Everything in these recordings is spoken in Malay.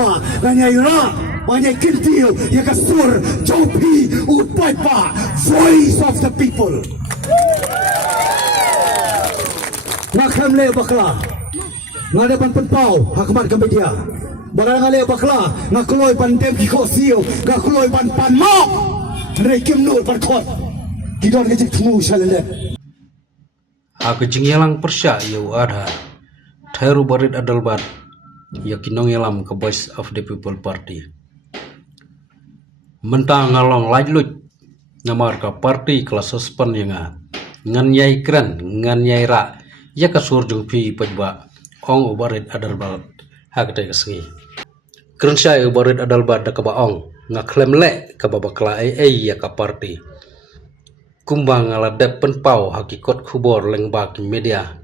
Nganyai ra, nganyai kintil, ya kasur, jopi, utpaipa, voice of the people. Ngakam le bakla, ngadapan penpau, hakmat kemedia. Bakal ngale bakla, ngakuloi pandem kiko siu, ngakuloi pan mok, rekim nur perkot. Kidon kecik temu shalele. Aku jingyalang persya yau ada, Thairu barit adalbat. Yakinong yalam ke Voice of the People Party. Mentang ngalong lajlut namar ka parti kelas suspen yang ngan yai keren ngan yai ra ya kasur jung pi pajba ong ubarit adalbat hak te kesengi. Keren syai ubarit adalbat da ka ba ong ngaklem le ka babakla ya ka parti. Kumbang ngaladep penpau hakikot khubor lengbak media.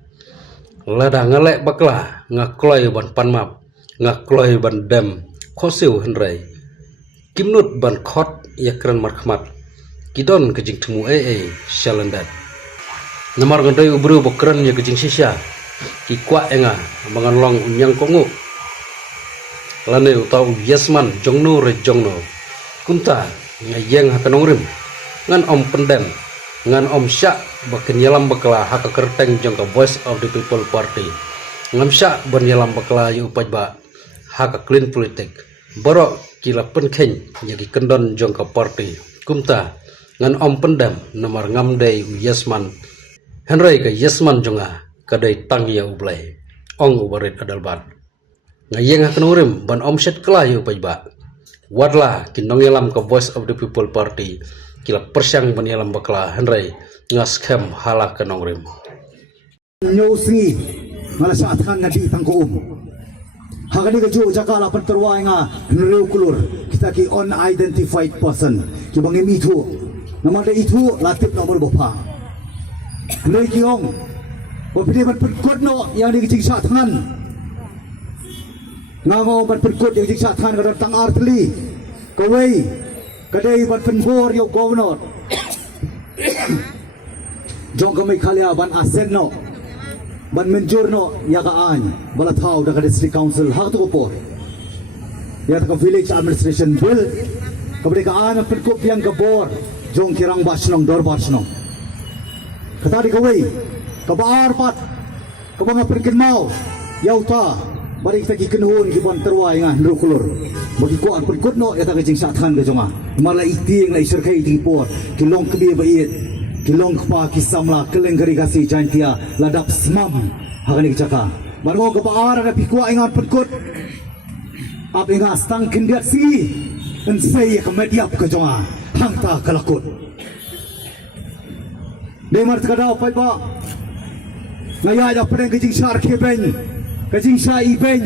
Lada ngalek bakla ngakloi ban panmap ngakloi ban dem khosiu henrai kimnut ban khot ya keren markhmat kidon kejing temu shalandat namar ngandai ubru bokran ya kejing sisya kikwa enga manganlong unyang kongu lane utau yasman jongno re jongno kunta ngayeng hakanongrim ngan om pendem ngan om syak bakin yalam bakla hak kerteng jongka Voice of the People Party ngam syak ban yalam bakla yu pajba hak clean politik borok kila penkeng yagi kendon jongka party kumta ngan om pendam nomor ngam dei yasman henry ke yasman jonga kadai tang ya ublai ong ubarit adalbat ngayeng hak nurim ban om set kala yu pajba wadla kinong yalam ke Voice of the People Party kila persyang banyalam bakla henry ngaskem halak kenongrim Nyusingi ngala kan ngadi tangkum hagani keju jakala perterwai nga nreu kulur kita ki unidentified person ki bangi itu nama itu latip nomor bopa nrei ki ong bopide ban perkut no yang di kecing tangan ngamo ban perkut di kecing tangan kadang tang artli kawai kadai ban penbor yo governor jong kami khalia ban asen no ban menjur no ya kaan bala thau da district council hak tu ko ya ta village administration bill kabri kaan perkup yang kabor jong kirang basnong dor basnong kata di kawai kabar pat kabanga perkin mau yauta bari kita kikenhun ki ban terwai nga nrukulur bagi ko an perkut no ya ta kajing sathan ka jonga mala iting la isur kai ti por kilong kebi bait kilong kpa kisamla keleng kari kasi jantia ladap smam hagani caka bargo kapaara na pikwa ingat perkut ap inga stang kindiat si en sei ka mediap ka jonga hangta kalakut demar kadau pai ba ngaya da pedeng kajing syar keben kajing sya iben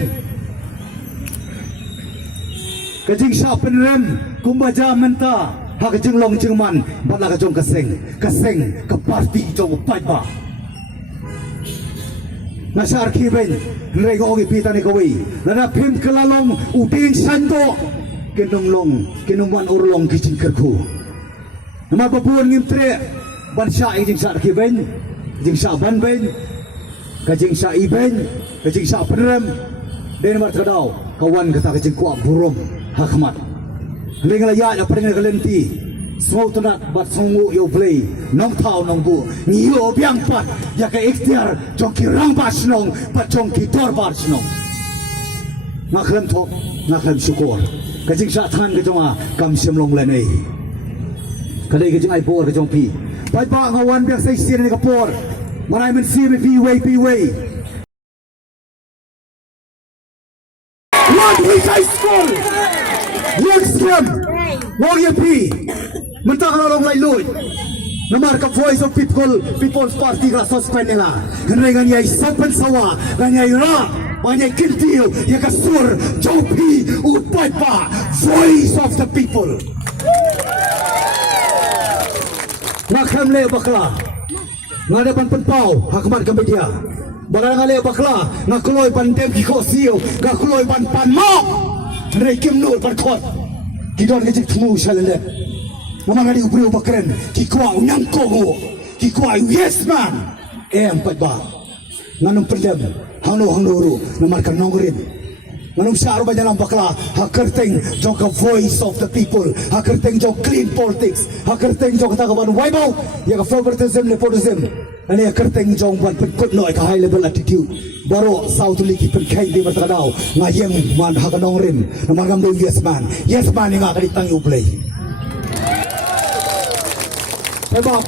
kajing sya penrem kumbaja menta hak jeng long jeng man bala ka jong kaseng ka parti jong pai ba na syar kiben nrei go gi pitani kawi na phim kelalong uding sando kenong man urlong kijing kerku nama babuan ngimtre ban sya jing syar kiben jing sya ban ben kajing sya iben kajing sya penrem den mar kadau kawan kata kajing kuat burom hakmat lingla ya ya pernah kelenti semua tenat bat songu yo play nong tau nong bu nio biang pat ya ke ikhtiar jongki rang bas nong bat jongki tor bas nong ngaklem tok ngaklem syukur kajing syatan ke jonga kam simlong lenei kadai kajing ai por ke jongpi pai ba ngawan biang sai sir ni ka por marai men si pi way one week high school Yogskem, Warrior mentang orang lain luit, namar ka Voice of People's Party ka suspend nila, kenrengan yai sampan sawa, nganyai ra, nganyai kintil, ya kasur, jopi, utpaipa, Voice of the People. Ngakam le bakla, ngadapan penpau, hakmat ke media. Bakal ngale bakla, ngakuloi pan dem kiko siu, ngakuloi pan mok. Rekim nur perkot kidon kecik temu shalele nama ngadi ubri ubakren kikwa unyang kongo kikwa yes man empat ba nganong pendem hangno ru namar kan nongrin Manungsa aro banyak lang bakla hakerteng jong ka voice of the people, hakerteng jong clean politics, hakerteng jong katagaban waibaw ya ka favoritism nepotism, ani hakerteng jong ban pekut no ka high level attitude. Baro South Liki penkai di bertakadaw ngayem man hakanong rim naman gamdo yes man nga kaditang ublay. Kaya mga